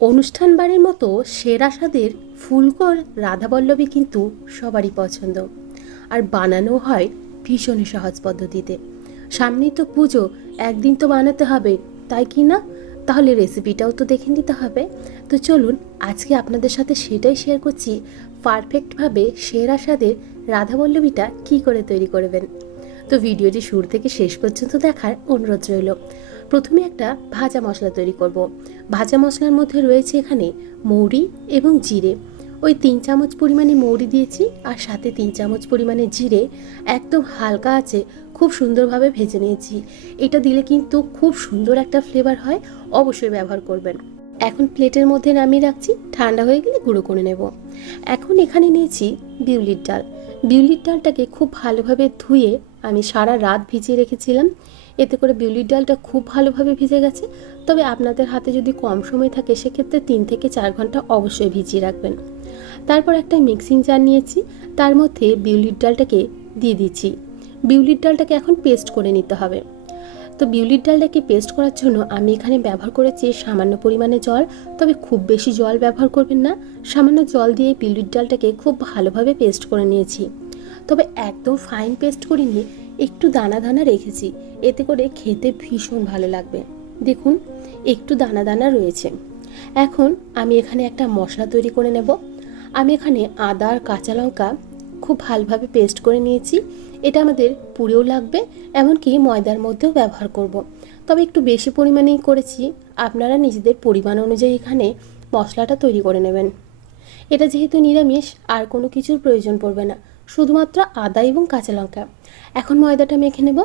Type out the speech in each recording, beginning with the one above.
অনুষ্ঠান বাড়ির মতো সেরা স্বাদের ফুলকো রাধাবল্লভী কিন্তু সবারই পছন্দ, আর বানানো হয় ভীষণ সহজ পদ্ধতিতে। সামনেই তো পুজো, একদিন তো বানাতে হবে, তাই কি না? তাহলে রেসিপিটাও তো দেখে নিতে হবে। তো চলুন আজকে আপনাদের সাথে সেটাই শেয়ার করছি, পারফেক্টভাবে সেরা স্বাদের রাধাবল্লভীটা কী করে তৈরি করবেন। তো ভিডিওটি শুরু থেকে শেষ পর্যন্ত দেখার অনুরোধ রইল। প্রথমে একটা ভাজা মশলা তৈরি করব। ভাজা মশলার মধ্যে রয়েছে এখানে মৌরি এবং জিরে। ওই 3 চামচ পরিমাণে মৌরি দিয়েছি, আর সাথে 3 চামচ পরিমাণে জিরে একদম হালকা আছে খুব সুন্দরভাবে ভেজে নিয়েছি। এটা দিলে কিন্তু খুব সুন্দর একটা ফ্লেভার হয়, অবশ্যই ব্যবহার করবেন। এখন প্লেটের মধ্যে নামিয়ে রাখছি, ঠান্ডা হয়ে গেলে গুঁড়ো করে নেব। এখন এখানে নিয়েছি বিউলির ডাল। বিউলির ডালটাকে খুব ভালোভাবে ধুয়ে আমি সারা রাত ভিজিয়ে রেখেছিলাম। এতে করে বিউলির ডালটা খুব ভালোভাবে ভিজে গেছে। তবে আপনাদের হাতে যদি কম সময় থাকে সেক্ষেত্রে 3 থেকে 4 ঘন্টা অবশ্যই ভিজিয়ে রাখবেন। তারপর একটা মিক্সিং জার নিয়েছি, তার মধ্যে বিউলির ডালটাকে দিয়ে দিচ্ছি। বিউলির ডালটাকে এখন পেস্ট করে নিতে হবে। তো বিউলির ডালটাকে পেস্ট করার জন্য আমি এখানে ব্যবহার করেছি সামান্য পরিমাণে জল। তবে খুব বেশি জল ব্যবহার করবেন না, সামান্য জল দিয়ে বিউলির ডালটাকে খুব ভালোভাবে পেস্ট করে নিয়েছি। তবে একদম ফাইন পেস্ট করিনি, একটু দানা দানা রেখেছি, এতে করে খেতে ভীষণ ভালো লাগবে। দেখুন একটু দানা দানা রয়েছে। এখন আমি এখানে একটা মশলা তৈরি করে নেব। আমি এখানে আদা আর কাঁচা লঙ্কা খুব ভালোভাবে পেস্ট করে নিয়েছি। এটা আমাদের পুড়েও লাগবে, এমনকি ময়দার মধ্যেও ব্যবহার করব। তবে একটু বেশি পরিমাণেই করেছি, আপনারা নিজেদের পরিমাণ অনুযায়ী এখানে মশলাটা তৈরি করে নেবেন। এটা যেহেতু নিরামিষ, আর কোনো কিছুর প্রয়োজন পড়বে না, শুধুমাত্র আদা এবং কাঁচা লঙ্কা। এখন ময়দাটা মেখে নেব।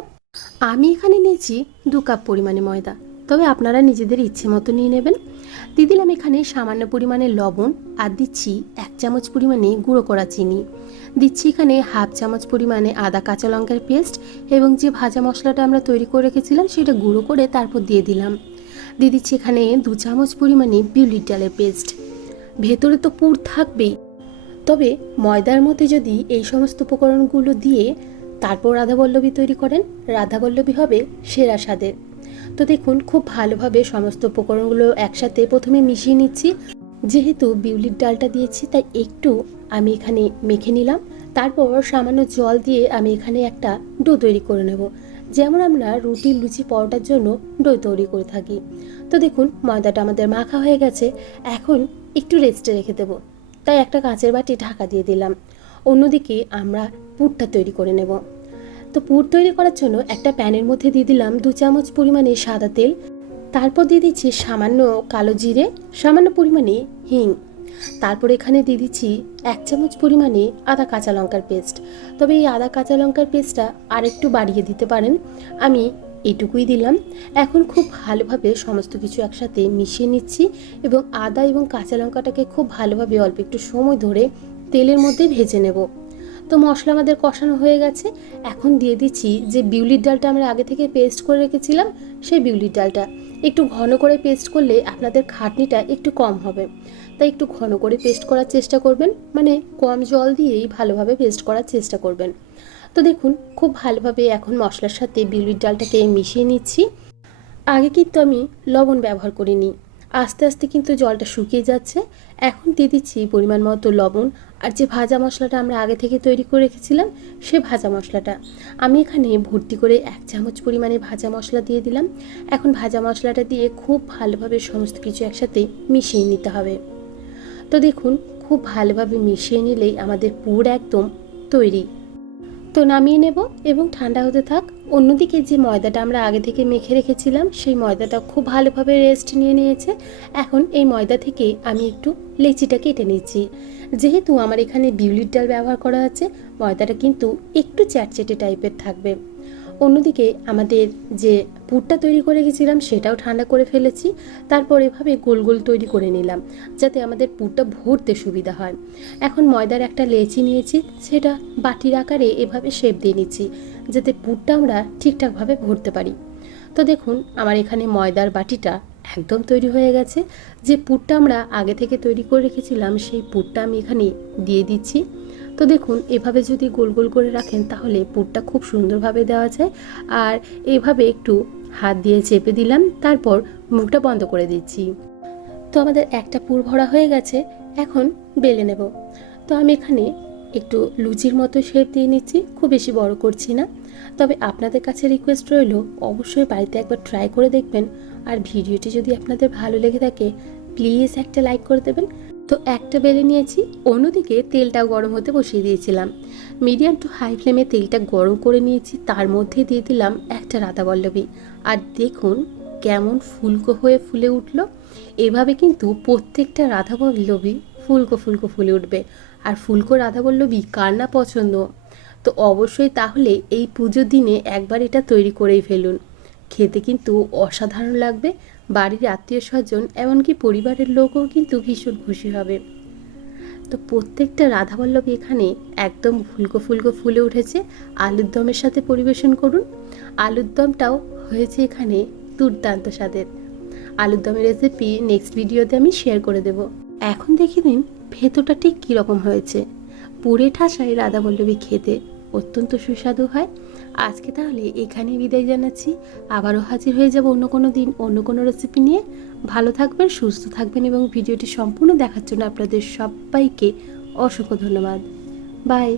আমি এখানে নিয়েছি 2 কাপ পরিমাণে ময়দা, তবে আপনারা নিজেদের ইচ্ছে মতো নিয়ে নেবেন। দিয়ে দিলাম এখানে সামান্য পরিমাণে লবণ, আর দিচ্ছি 1 চামচ পরিমাণে গুঁড়ো করা চিনি। দিচ্ছি এখানে হাফ চামচ পরিমাণে আদা কাঁচা লঙ্কার পেস্ট, এবং যে ভাজা মশলাটা আমরা তৈরি করে রেখেছিলাম সেটা গুঁড়ো করে তারপর দিয়ে দিলাম। দিয়ে দিচ্ছি এখানে 2 চামচ পরিমাণে বিউলির ডালের পেস্ট। ভেতরে তো পুর থাকবেই, তবে ময়দার মধ্যে যদি এই সমস্ত উপকরণগুলো দিয়ে তারপর রাধাবল্লভী তৈরি করেন, রাধাবল্লভী হবে সেরা স্বাদের। তো দেখুন খুব ভালোভাবে সমস্ত উপকরণগুলো একসাথে প্রথমে মিশিয়ে নিচ্ছি। যেহেতু বিউলির ডালটা দিয়েছি তাই একটু আমি এখানে মেখে নিলাম। তারপর সামান্য জল দিয়ে আমি এখানে একটা ডো তৈরি করে নেব, যেমন আমরা রুটি লুচি পরোটার জন্য ডো তৈরি করে থাকি। তো দেখুন ময়দাটা আমাদের মাখা হয়ে গেছে, এখন একটু রেস্টে রেখে দেবো। তাই একটা কাঁচের বাটি ঢাকা দিয়ে দিলাম। অন্যদিকে আমরা পুরটা তৈরি করে নেব। তো পুর তৈরি করার জন্য একটা প্যানের মধ্যে দিয়ে দিলাম 2 চামচ পরিমাণে সাদা তেল। তারপর দিয়ে দিচ্ছি সামান্য কালো জিরে, সামান্য পরিমাণে হিং। তারপর এখানে দিয়ে দিচ্ছি 1 চামচ পরিমাণে আদা কাঁচা লঙ্কার পেস্ট। তবে এই আদা কাঁচা লঙ্কার পেস্টটা আরেকটু বাড়িয়ে দিতে পারেন, আমি এটুকুই দিলাম। এখন খুব ভালোভাবে সমস্ত কিছু একসাথে মিশিয়ে নিচ্ছি, এবং আদা এবং কাঁচা লঙ্কাটাকে খুব ভালোভাবে অল্প একটু সময় ধরে তেলের মধ্যে ভেজে নেব। তো মশলা আমাদের কষানো হয়ে গেছে। এখন দিয়ে দিচ্ছি যে বিউলির ডালটা আমরা আগে থেকে পেস্ট করে রেখেছিলাম, সেই বিউলির ডালটা একটু ঘন করে পেস্ট করলে আপনাদের খাটনিটা একটু কম হবে। তাই একটু ঘন করে পেস্ট করার চেষ্টা করবেন, মানে কম জল দিয়েই ভালোভাবে পেস্ট করার চেষ্টা করবেন। তো দেখুন খুব ভালোভাবে এখন মশলার সাথে বিউলির ডালটাকে মিশিয়ে নিচ্ছি। আগে কিন্তু আমি লবণ ব্যবহার করিনি, আস্তে আস্তে কিন্তু জলটা শুকিয়ে যাচ্ছে। এখন দিয়ে দিচ্ছি পরিমাণ মতো লবণ, আর যে ভাজা মশলাটা আমরা আগে থেকে তৈরি করে রেখেছিলাম সে ভাজা মশলাটা আমি এখানে ভর্তি করে 1 চামচ পরিমাণে ভাজা মশলা দিয়ে দিলাম। এখন ভাজা মশলাটা দিয়ে খুব ভালোভাবে সমস্ত কিছু একসাথে মিশিয়ে নিতে হবে। তো দেখুন খুব ভালোভাবে মিশিয়ে নিলেই আমাদের পুর একদম তৈরি। তো নামিয়ে নেব এবং ঠান্ডা হতে থাক। অন্যদিকে যে ময়দাটা আমরা আগে থেকে মেখে রেখেছিলাম সেই ময়দাটা খুব ভালোভাবে রেস্ট নিয়ে নিয়েছে। এখন এই ময়দা থেকে আমি একটু লেচিটা কেটে নিচ্ছি। যেহেতু আমার এখানে বিউলির ডাল ব্যবহার করা আছে, ময়দাটা কিন্তু একটু চ্যাটচেটে টাইপের থাকবে। অন্যদিকে আমাদের যে পুরটা তৈরি করে গেছিলাম সেটাও ঠান্ডা করে ফেলেছি। তারপর এভাবে গোল গোল তৈরি করে নিলাম, যাতে আমাদের পুরটা ভরতে সুবিধা হয়। এখন ময়দার একটা লেচি নিয়েছি, সেটা বাটির আকারে এভাবে শেপ দিয়ে নিচ্ছি, যাতে পুরটা আমরা ঠিকঠাকভাবে ভরতে পারি। তো দেখুন আমার এখানে ময়দার বাটিটা একদম তৈরি হয়ে গেছে। যে পুরটা আমরা আগে থেকে তৈরি করে রেখেছিলাম সেই পুরটা আমি এখানে দিয়ে দিচ্ছি। তো দেখুন এভাবে যদি গোল গোল করে রাখেন তাহলে পুরটা খুব সুন্দরভাবে দেওয়া যায়। আর এভাবে একটু হাত দিয়ে চেপে দিলাম, তারপর মুখটা বন্ধ করে দিচ্ছি। তো আমাদের একটা পুর ভরা হয়ে গেছে, এখন বেলে নেব। তো আমি এখানে একটু লুচির মতো শেপ দিয়ে নিচ্ছি, খুব বেশি বড় করছি না। তবে আপনাদের কাছে রিকোয়েস্ট রইল, অবশ্যই বাড়িতে একবার ট্রাই করে দেখবেন। আর ভিডিওটি যদি আপনাদের ভালো লেগে থাকে প্লিজ একটা লাইক করে দেবেন। তো একটা বেলে নিয়েছি, অন্যদিকে তেলটাও গরম হতে বসিয়ে দিয়েছিলাম। মিডিয়াম টু হাই ফ্লেমে তেলটা গরম করে নিয়েছি, তার মধ্যে দিয়ে দিলাম একটা রাধাবল্লভী। আর দেখুন কেমন ফুলকো হয়ে ফুলে উঠল। এভাবে কিন্তু প্রত্যেকটা রাধাবল্লভী ফুলকো ফুলকো ফুলে উঠবে। আর ফুলকো রাধাবল্লভী কার না পছন্দ? তো অবশ্যই তাহলে এই পুজোর দিনে একবার এটা তৈরি করেই ফেলুন। খেতে কিন্তু অসাধারণ লাগবে। বাড়ির আত্মীয় স্বজন এমনকি পরিবারের লোকও কিন্তু ভীষণ খুশি হবে। তো প্রত্যেকটা রাধাবল্লভী এখানে একদম ফুলকো ফুলকো ফুলে উঠেছে। আলুর দমের সাথে পরিবেশন করুন। আলুর দমটাও হয়েছে এখানে দুর্দান্ত স্বাদের। আলুর দমের রেসিপি নেক্সট ভিডিওতে আমি শেয়ার করে দেব। এখন দেখিয়ে দিন ভেতরটা ঠিক কীরকম হয়েছে। পুরে ঠাসায় রাধাবল্লভী খেতে অত্যন্ত সুস্বাদু হয়। আজকে তাহলে এখানেই বিদায় জানাচ্ছি। আবারও হাজির হয়ে যাব অন্য কোনো দিন অন্য কোনো রেসিপি নিয়ে। ভালো থাকবেন, সুস্থ থাকবেন এবং ভিডিওটি সম্পূর্ণ দেখার জন্য আপনাদের সবাইকে অসংখ্য ধন্যবাদ। বাই।